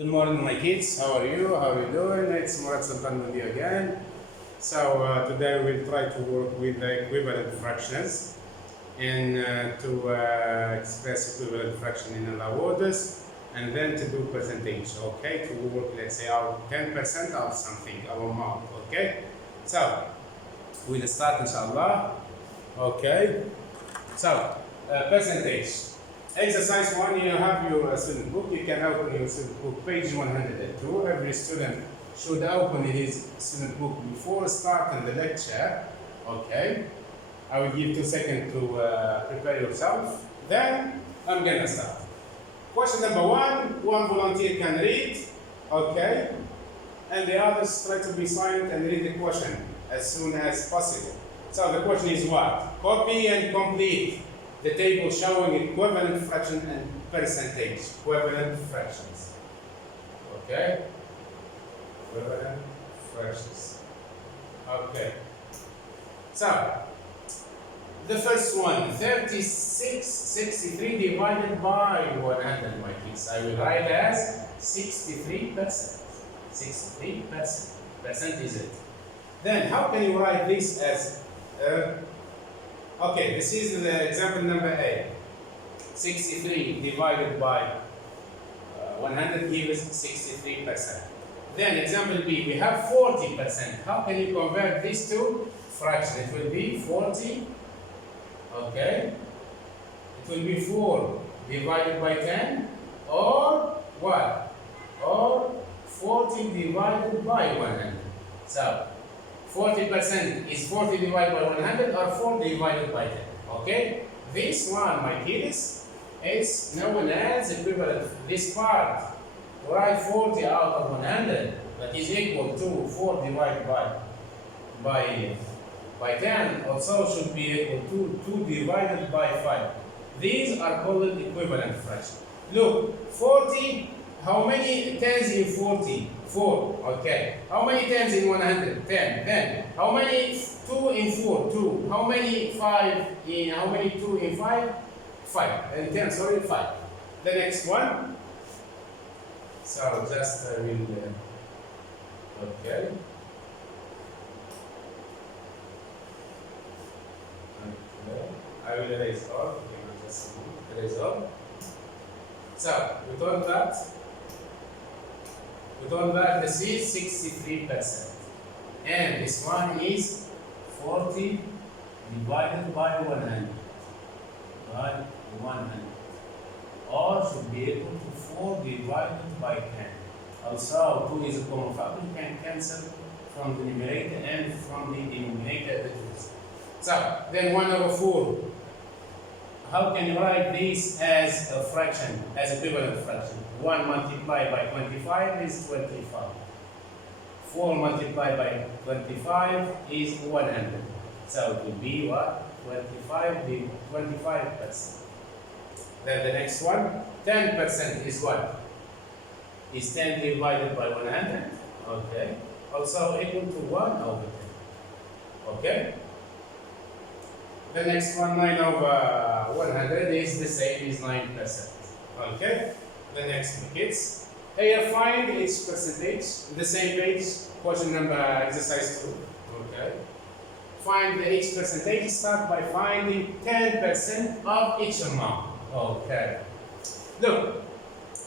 Good morning, my kids. How are you? How are you doing? It's Murad Sultan with you again. So today we'll try to work with the equivalent fractions and to express equivalent fraction in Allah orders, and then to do percentage. Okay, to work, let's say, out 10% of something, our amount. Okay, so we'll start inshallah. Okay, so percentage. Exercise 1, you have your student book. You can open your student book, page 102. Every student should open his student book before starting the lecture. Okay, I will give 2 seconds to prepare yourself. Then I'm gonna start. Question number 1, one volunteer can read, okay, and the others try to be silent and read the question as soon as possible. So the question is what? Copy and complete the table showing equivalent fraction and percentage. Equivalent fractions. Okay? Equivalent fractions. Okay. So, the first one, 63 divided by 100, my kids. I will write as 63%. 63%. Percent is it. Then, how can you write this as okay, this is the example number A. 63 divided by 100 gives 63%. Then example B, we have 40%. How can you convert this to fraction? It will be 40, okay? It will be 4 divided by 10, or what? Or 40 divided by 100. So, 40% is 40 divided by 100 or 4 divided by 10. Okay? This one, my kids, is known as equivalent. This part, write 40 out of 100, that is equal to 4 divided by 10, also should be equal to 2 divided by 5. These are called equivalent fractions. Look, 40, how many tens in 40? 4, okay. How many tens in 100? 10. Then, how many 2 in 4? 2. How many 5 in, how many 2 in 5? 5. And 10, sorry, 5. The next one. So, just will, okay. Okay. I will erase all. Okay, just erase all. So, we thought that this is 63%. And this one is 40 divided by 100. By 100. Or should be equal to 4 divided by 10. Also, 2 is a common factor. You can cancel from the numerator and from the denominator the 2's. So, then 1 over 4. How can you write this as a fraction, as equivalent fraction? 1 multiplied by 25 is 25. 4 multiplied by 25 is 100. So it will be what? 25%. Then the next one, 10% is what? Is 10 divided by 100. Okay. Also equal to 1 over 10. Okay. The next one, 9 over 100 is the same as 9%. Okay? The next, kids. Here, find each percentage. The same page, question number exercise 2. Okay? Find each percentage. Start by finding 10% of each amount. Okay. Look,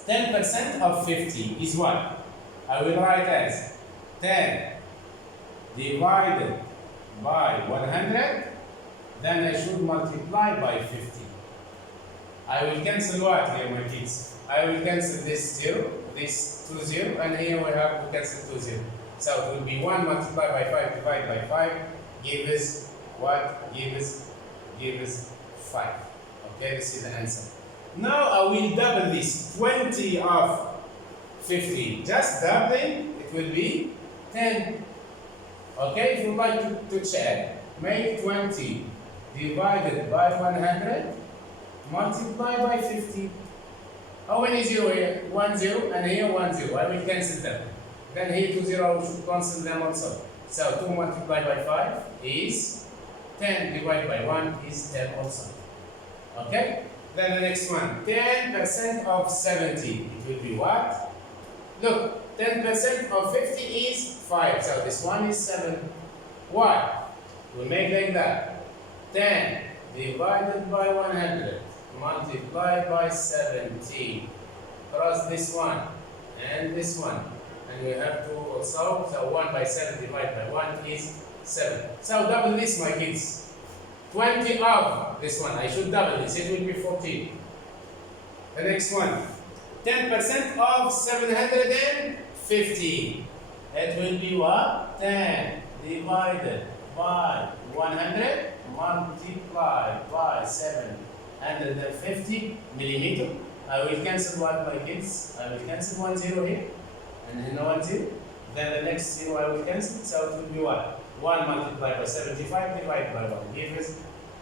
10% of 50 is what? I will write as 10 divided by 100. Then I should multiply by 50. I will cancel what here, my kids? I will cancel this 0, this 2 0, and here we have to cancel 2 0. So it will be 1 multiplied by 5 divided by 5 gives what? Gives 5. Okay, this is the answer. Now I will double this. 20 of 50. Just doubling, it will be 10. Okay, if you like to check, make 20 divided by 100, multiply by 50. How many 0 here? 1 0, and here 1 0. I will cancel them. Then here 2 0, we should cancel them also. So 2 multiplied by 5 is 10 divided by 1 is 10 also. Okay? Then the next one, 10% of 70. It will be what? Look, 10% of 50 is 5. So this one is 7. Why? We make like that. 10 divided by 100 multiplied by 70 cross this one and this one. And we have to also, so 1 by 7 divided by 1 is 7. So double this, my kids. 20 of this one. I should double this. It will be 14. The next one. 10% of 750. It will be what? 10 divided by 100 multiplied by 750 millimeter. I will cancel what, my kids? I will cancel 1 0 here. And then 1 0. Then the next 0 I will cancel. So it will be what? 1 multiplied by 75 divided by 1 gives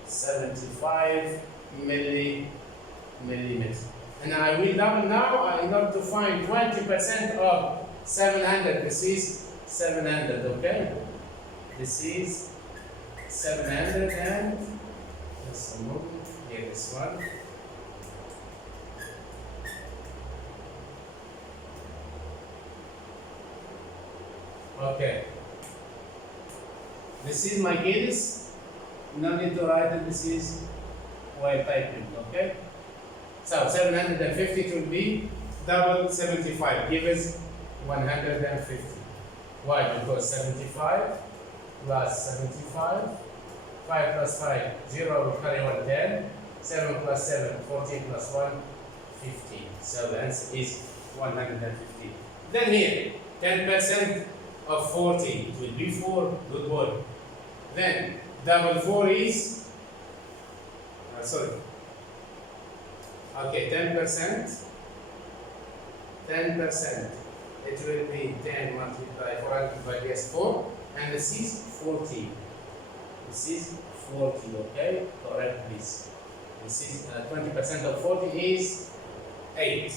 75 millimeters. And I will double now in order to find 20% of 700. This is 700, okay? This is 700 and let's move here this one. Okay. This is my kids. No need to write it. This is while typing, okay? So 750 will be double 75, give us 150. Why? Because 75 plus 75, 5 plus 5, 0 will carry 1, 10, 7 plus 7, 14 plus 1, 15. So the answer is 150. Then here, 10% of 40, it will be 4, good boy. Then double 4 is, okay, 10%, it will be 10 multiplied 400 by yes 4, and this is 40. This is 40, okay? Correct this. This is 20% of 40 is 8.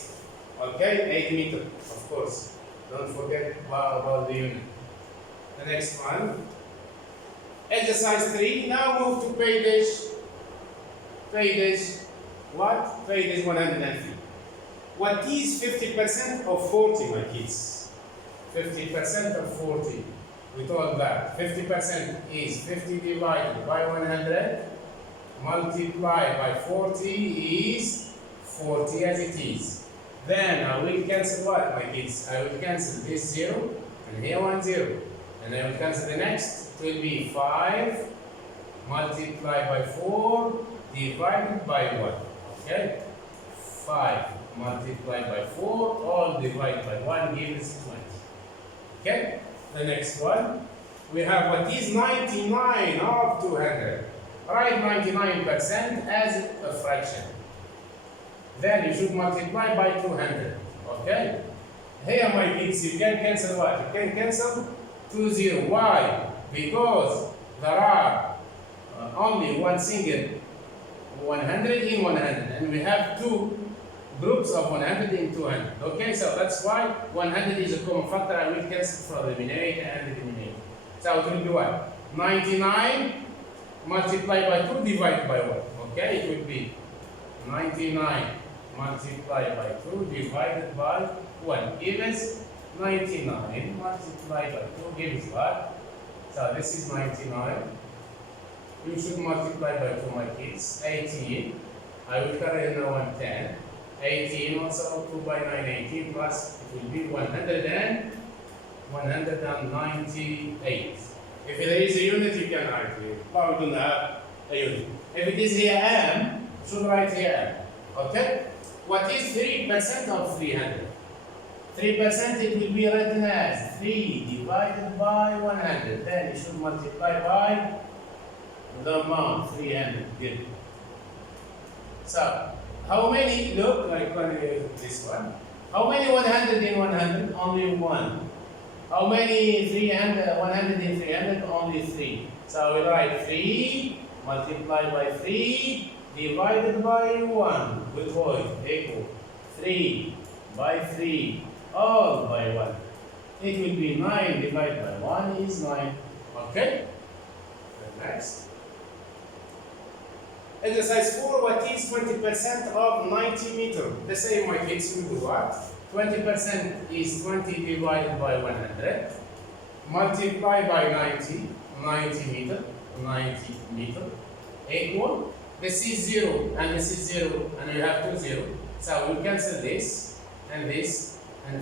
Okay, 8 meters, of course. Don't forget about the unit. The next one. Exercise 3. Now move to page what? Page 103. What is 50% of 40, my kids? 50% of 40. We told that 50% is 50 divided by 100 multiplied by 40 is 40 as it is. Then I will cancel what, my kids? I will cancel this 0 and here 1 0. And I will cancel the next. It will be 5 multiplied by 4 divided by 1. Okay? 5 multiplied by 4 all divided by 1 gives 20. Okay? The next one. We have what is 99 of 200. Write 99% as a fraction. Then you should multiply by 200. Okay? Here, my kids, you can cancel what? You can cancel 2 0. Why? Because there are only one single 100 in 100, and we have two groups of 100 in 200. Okay, so that's why 100 is a common factor. I will cancel from the numerator and the denominator. So it will be what? 99 multiplied by 2 divided by 1. Okay, it will be 99 multiplied by 2 divided by 1 gives 99 multiplied by 2 gives what? So this is 99. You should multiply by 2, my kids. 18. I will carry in 110. 18 also 2 by 9, 18 plus it will be 198. If there is a unit, you can write here. But we don't have a unit. If it is here m, should write here m. Okay? What is 3% of 300? 3% it will be written as 3 divided by 100. Then you should multiply by the amount 300. Good. So, how many? Look, like this one. How many 100 in 100? Only 1. How many 300? 100 in 300? Only 3. So we write 3 multiplied by 3 divided by 1. Good boy. Equal 3 by 3 all by 1. It will be 9 divided by 1 is 9. Okay? The next. Exercise 4. What is 20% of 90 meters? The same, my kids, will do what? 20% is 20 divided by 100. Multiply by 90, 90 meter, equal. This is 0 and this is 0 and we have 2 0. So we cancel this and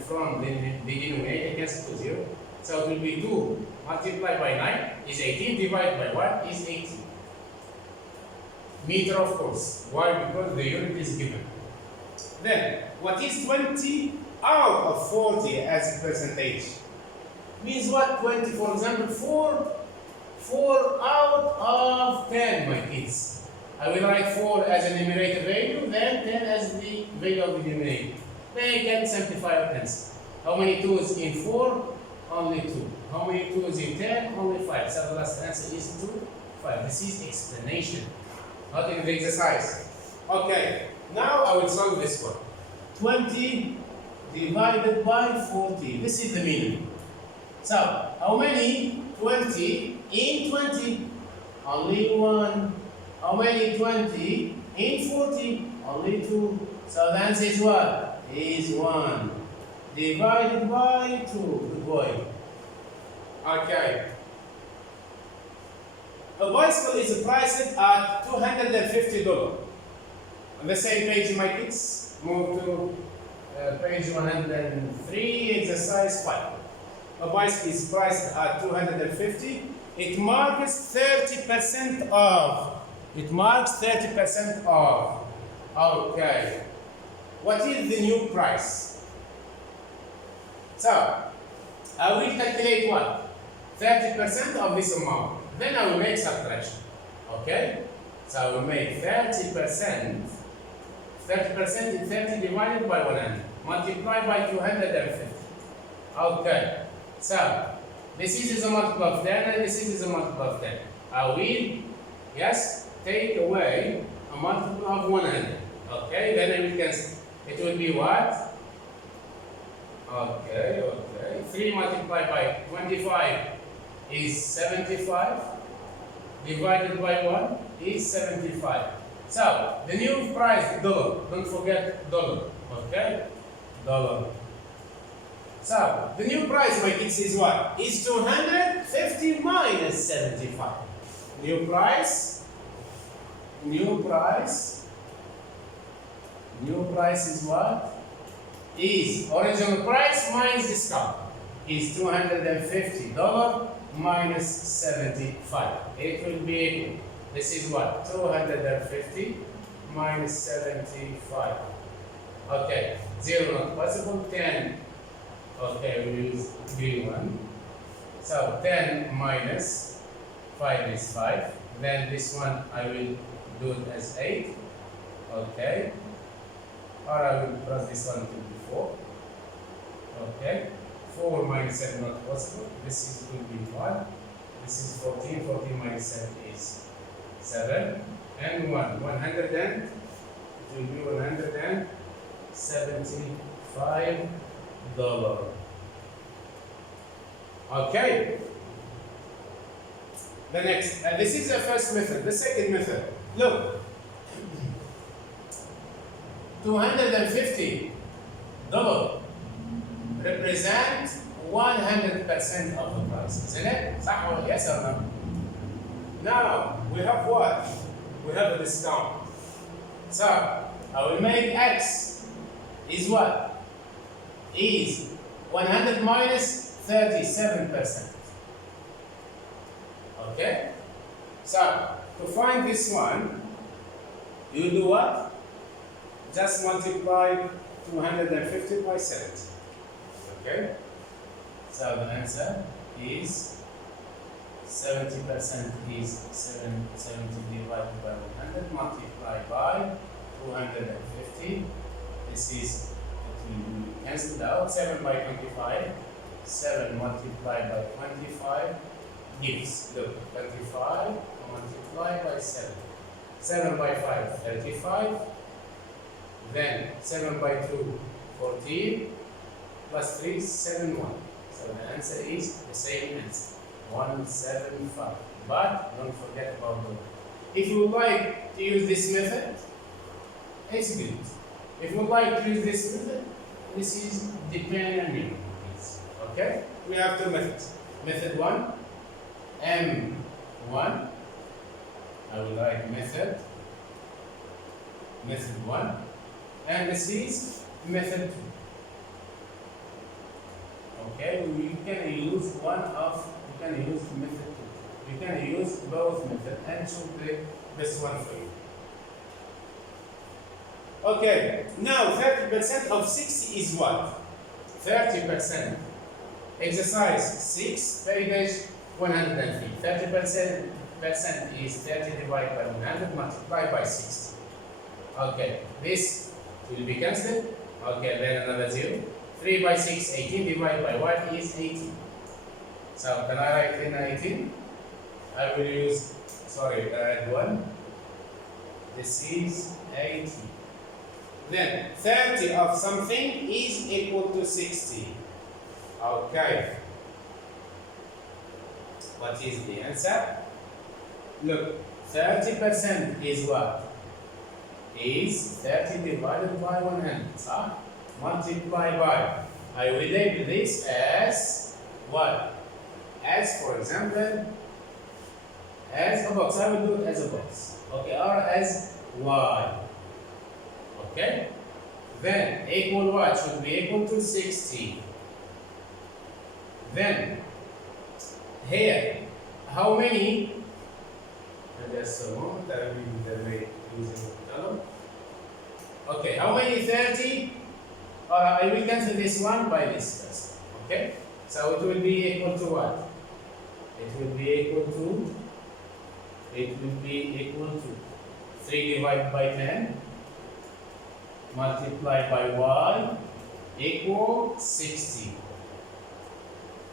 from the denominator cancel to 0. So it will be 2 multiplied by 9 is 18 divided by 1 is 18. Meter, of course. Why? Because the unit is given. Then what is 20 out of 40 as a percentage? Means what? 20, for example, 4 out of 10, my kids. I will write 4 as a numerator value, then 10 as the value of the denominator. Then you can simplify or cancel. How many 2's in 4? Only 2. How many 2's in 10? Only 5. So the last answer is 2, 5. This is explanation, not in the exercise. Okay, now I will solve this one. 20 divided by 40. This is the minimum. So, how many 20 in 20? Only 1. How many 20 in 40? Only 2. So the answer is what? Is 1. Divided by 2. Good boy. Okay. A bicycle is priced at $250. On the same page, my kids, move to page 103, exercise 5. A bicycle is priced at $250. It marks 30% off. It marks 30% off. Okay. What is the new price? So, I will calculate what? 30% of this amount. Then I will make subtraction. Okay? So I will make 30%. 30% is 30 divided by 100. Multiply by 250. Okay. So, this is a multiple of 10 and this is a multiple of 10. I will, yes, take away a multiple of 100. Okay, then I will cancel. It will be what? Okay. 3 multiplied by 25 is 75. Divided by 1 is 75. So, the new price, dollar. Don't forget dollar. Okay? Dollar. So, the new price, my kids, is what? Is 250 minus 75. New price is what? Is original price minus discount. Is $250 minus 75. It will be equal. This is what? 250 minus 75. Okay, 0 not possible, 10. Okay, we use green one. So 10 minus 5 is 5. Then this one I will do it as 8. Okay. Or I will cross this one to be 4. Okay. 4 minus 7 not possible. This is will be 1. This is 14. 14 minus 7 is 7. And 1. 100 and it will be $175. Okay. The next, this is the first method. The second method. Look, $250 represent 100% of the price, isn't it? Yes or no? Now we have what? We have a discount. So I will make X is what? Is 100 minus 37%. Okay? So to find this one, you do what? Just multiply 250 by 70. Okay? So the answer is 70% is 70 divided by 100 multiplied by 250. This is, it will be cancelled out. 7 by 25. 7 multiplied by 25 gives, look, 25 multiplied by 7. 7 by 5, 35. Then 7 by 2, 14. Plus 3, 7, 1. So the answer is the same answer, 175. But don't forget about the. If you would like to use this method, it's good. If you would like to use this method, this is depend on you. Okay? We have two methods. Method 1, M1. I will write method 1, and this is method 2. Okay, you can use method 2. You can use both methods and choose the best one for you. Okay, now 30% of 60 is what? 30%. Exercise 6, page 103. 30% is 30 divided by 100 multiplied by 60. Okay, this will be cancelled. Okay, then another 0. 3 by 6, 18 divided by 1 is 18. So can I write in 18? I will use, add 1. This is 18. Then 30 of something is equal to 60. Okay. What is the answer? Look, 30% is what? Is 30 divided by 100. So, multiply by. I will label this as what? As, for example, as a box. I will do it as a box. Okay, or as y. Okay? Then equal what? Should be equal to 60. Then here, how many? Just a moment, I will be using the column. Okay, how many 30? I will cancel this one by this first. Okay? So it will be equal to what? It will be equal to 3 divided by 10 multiplied by y equal 60.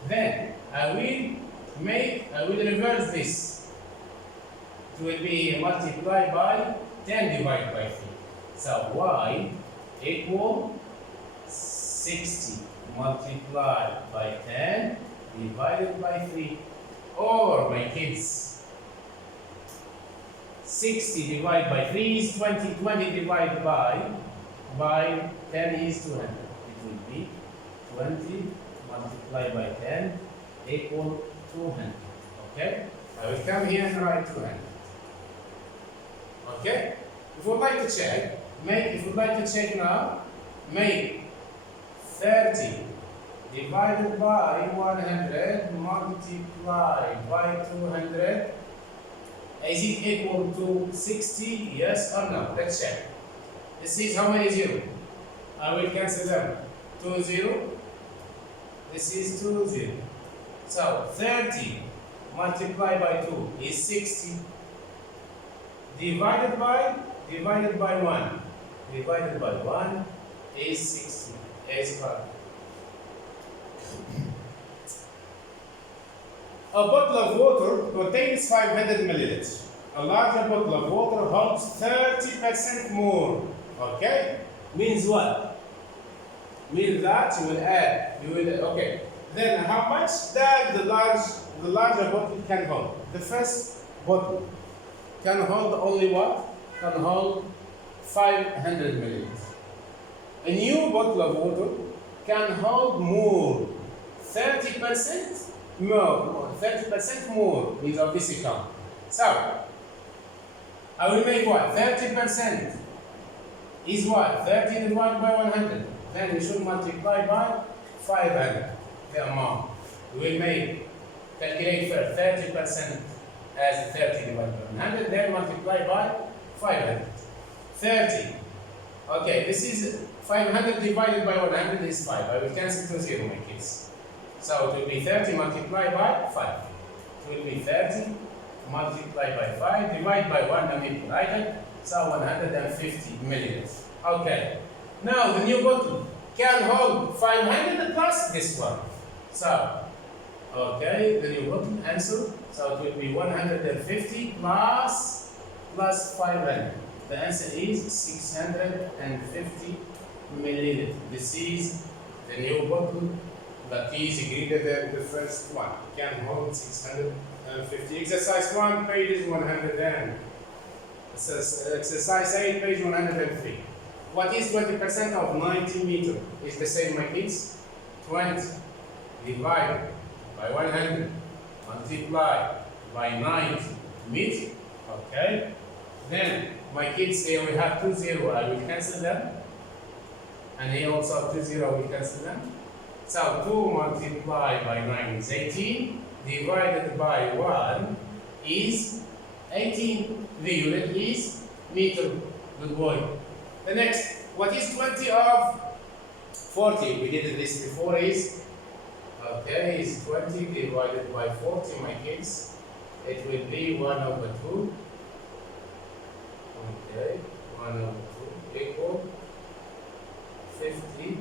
Then I will reverse this. It will be multiplied by 10 divided by 3. So y equal 60 multiplied by 10 divided by 3. Or my kids, 60 divided by 3 is 20. 20 divided by 10 is 200. It will be 20 multiplied by 10 equal 200. Okay? I will come here and write 200. Okay? If you would like to check, now, make 30 divided by 100 multiplied by 200. Is it equal to 60? Yes or no? Let's check. This is how many zero? I will cancel them. 2 0. This is 2 0. So 30 multiplied by 2 is 60. Divided by 1. Divided by 1 is 60. Is correct. A bottle of water contains 500 milliliters. A larger bottle of water holds 30% more. Okay? Means what? Means that you will add. Okay. Then how much does the larger bottle can hold? The first bottle can hold only what? Can hold 500 milliliters. A new bottle of water can hold more. 30% more. 30% more is obviously count. So I will make what? 30% is what? 30 divided by 100. Then we should multiply by 500, the amount. We will calculate first 30% as 30 divided by 100, then multiply by 500. 30. Okay, this is 500 divided by 100 is 5. I will cancel to 0, my kids. So it will be 30 multiplied by 5. It will be 30 multiplied by 5 divided by 1 manipulated. So 150 milliliters. Okay. Now the new bottle can hold 500 plus this one. So, okay, the new bottle answer. So it will be 150 plus 500. The answer is 650 milliliters. This is the new bottle that is greater than the first one. Can hold 650. Exercise 1, page 100. Exercise 8, page 103. What is 20% of 90 meters? Is the same, my kids? 20 divided by 100 multiplied by 90 meters. Okay? Then, my kids, here we have 2 0. I will cancel them. And here also 2 0, we cancel them. So 2 multiplied by 9 is 18. Divided by 1 is 18. The unit is meter. Good boy. The next, what is 20 of 40? We did this before. Is 20 divided by 40, my kids. It will be 1 over 2. Okay, 1 over 2 equal 50.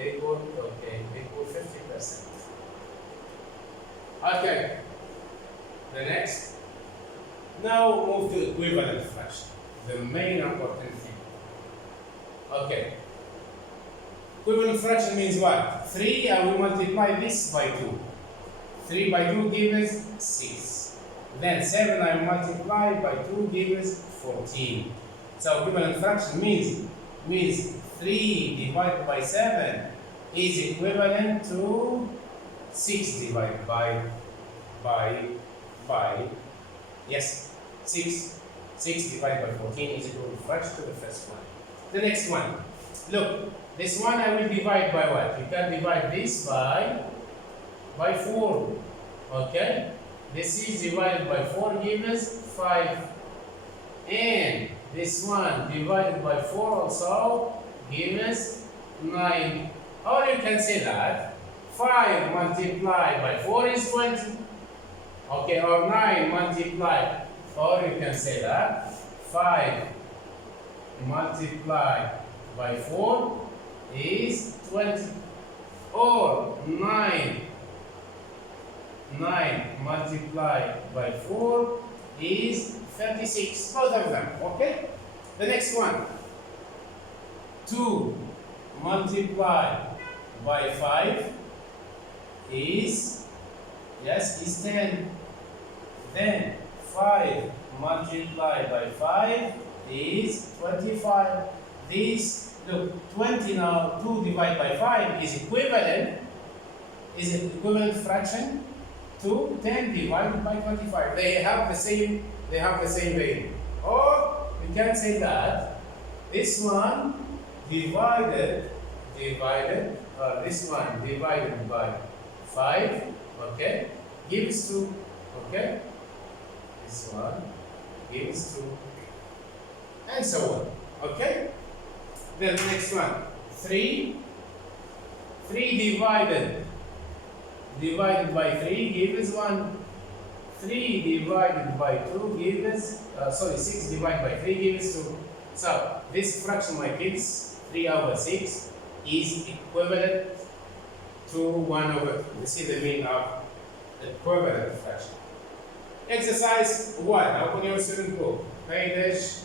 Equal 50%. Okay. The next. Now move to equivalent fraction. The main important thing. Okay. Equivalent fraction means what? 3, I will multiply this by 2. 3 by 2 gives 6. Then 7 I will multiply by 2 gives 14. So equivalent fraction means 3 divided by 7 is equivalent to 6 divided by 6 divided by 14 is equal to fraction to the first one. The next one. Look, this one I will divide by what? You can divide this by 4. Okay? This is divided by 4 gives 5. And this one divided by 4 also gives 9. Or you can say that 5 multiplied by 4 is 20. Okay, or 9 multiplied. Or you can say that 5 multiplied by 4 is 20. Or 9 multiplied by 4 is 36. Both of them. Okay? The next one. 2 multiplied by 5 is 10. Then 5 multiplied by 5 is 25. This, look, 20 now, 2 divided by 5 is equivalent fraction to 10 divided by 25. They have the same value. Or we can say that this one divided by 5, okay, gives 2, okay? This one gives 2, and so on, okay? Then the next one, 3 divided by 3 gives 1. 3 divided by 2 gives, 6 divided by 3 gives 2. So, this fraction, my kids, 3 over 6 is equivalent to 1 over 2. You see the meaning of equivalent fraction. Exercise 1. Open your student book. Page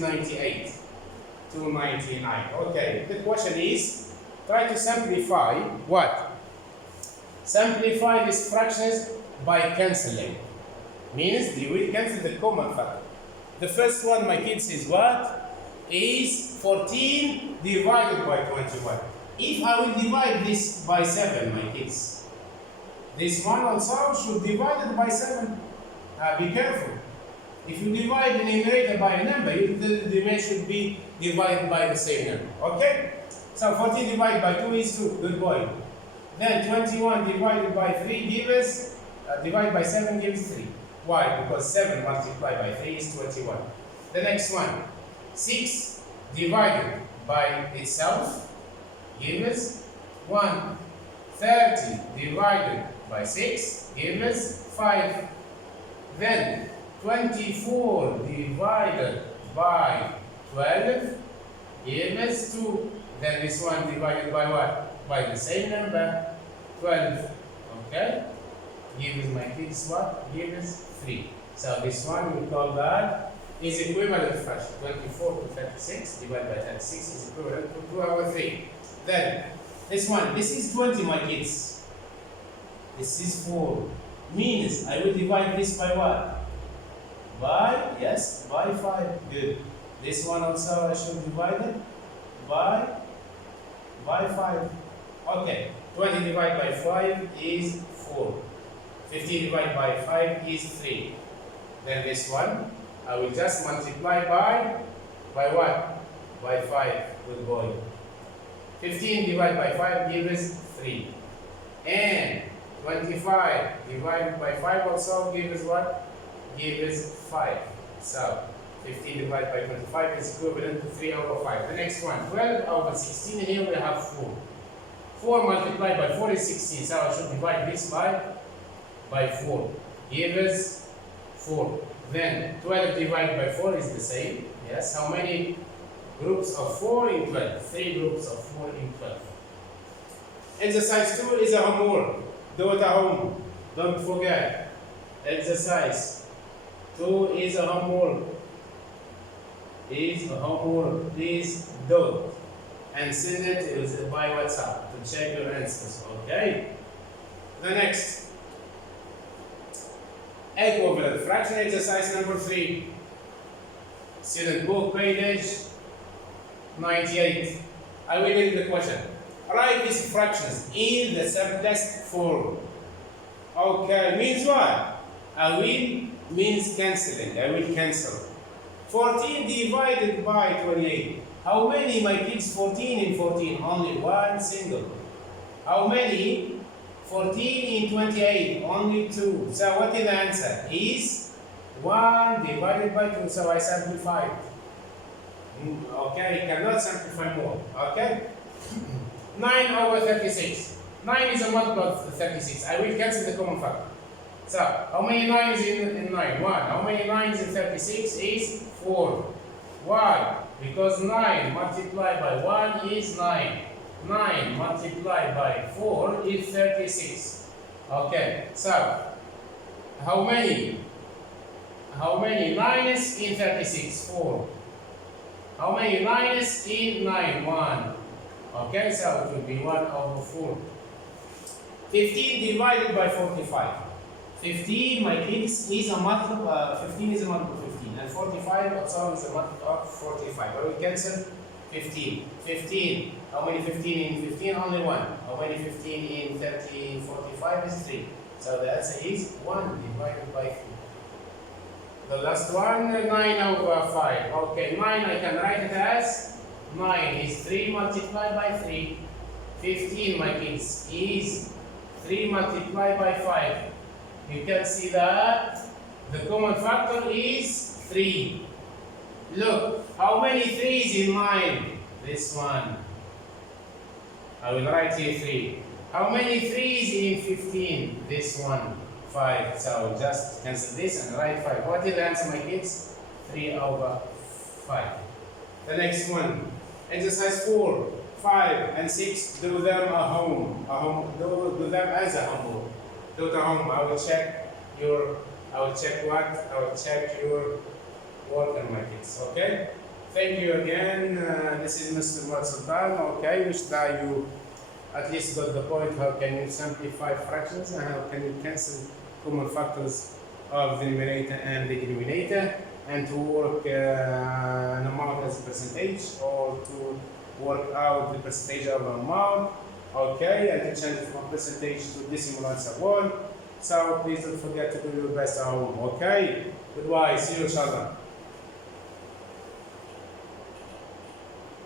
98 to 99. Okay. The question is, try to simplify what? Simplify these fractions by cancelling. Means you will cancel the common factor. The first one, my kids, is what? Is 14 divided by 21. If I will divide this by 7, my kids, this one also should be divided by 7. Be careful. If you divide the numerator by a number, the remainder should be divided by the same number. Okay? So 14 divided by 2 is 2. Good boy. Then 21 divided by 3 gives, divided by 7 gives 3. Why? Because 7 multiplied by 3 is 21. The next one. 6 divided by itself gives 1. 30 divided by 6 gives 5. Then 24 divided by 12 gives 2. Then this one divided by what? By the same number, 12. Okay? Gives my kids what? Gives 3. So this one we call that is equivalent fraction. 24 to 36 divided by 36 is equivalent to 2 over 3. Then this one, this is 20, my kids. This is 4. Means I will divide this by what? By 5. Good. This one also I should divide it by 5. Okay, 20 divided by 5 is 4. 15 divided by 5 is 3. Then this one, I will just multiply by what? By 5 with boy. 15 divided by 5 gives 3. And 25 divided by 5 also gives what? Gives 5. So 15 divided by 25 is equivalent to 3 over 5. The next one, 12 over 16. Here we have 4. 4 multiplied by 4 is 16. So I should divide this by 4. Gives 4. Then 12 divided by 4 is the same. Yes. How many groups of 4 in 12? 3 groups of 4 in 12. Exercise 2 is a homework. Do it at home. Don't forget. Exercise 2 is a homework. Please do it. And send it by WhatsApp to check your answers. Okay? The next. Equivalent fraction exercise number 3. Student book page 98. I will read the question. Write these fractions in the simplest form. Okay, means what? I will means cancelling. I will cancel. 14 divided by 28. How many, my kids? 14 in 14. Only one single. How many? 14 in 28. Only 2. So what is the answer? Is 1 divided by 2. So I simplified. Okay, you cannot simplify more. Okay? 9 over 36. 9 is a multiple of 36. I will cancel the common factor. So, how many 9s in 9? 1. How many 9s in 36 is 4. Why? Because 9 multiplied by 1 is 9. 9 multiplied by 4 is 36. Okay, so, how many 9s in 36? 4. How many 9s in 9? 1. Okay, so it will be 1 over 4. 15 divided by 45. 15, my kids, is a multiple, 15 is a multiple of 15. And 45 also is a multiple of 45. I will cancel 15. 15. How many 15 in 15? Only 1. How many 15 in 30, 45 is 3. So the answer is 1 divided by 3. The last one, 9 over 5. Okay, 9 I can write it as 9 is 3 multiplied by 3. 15, my kids, is 3 multiplied by 5. You can see that the common factor is 3. Look, how many 3s in 9? This one. I will write here 3. How many 3s in 15? This one. 5. So just cancel this and write 5. What is the answer, my kids? 3 over 5. The next one. Exercise 4, 5, and 6. Do them at home. Do them as a homework. Do it at home. I will check your work and my kids. Okay? Thank you again. This is Mr. Muhammad Sultan. Okay, wish that you at least got the point. How can you simplify fractions and how can you cancel common factors of the numerator and the denominator, and to work an amount as a percentage, or to work out the percentage of an amount. Okay, and to change it from percentage to decimal and so on. So please don't forget to do your best at home. Okay, goodbye, see you inshallah.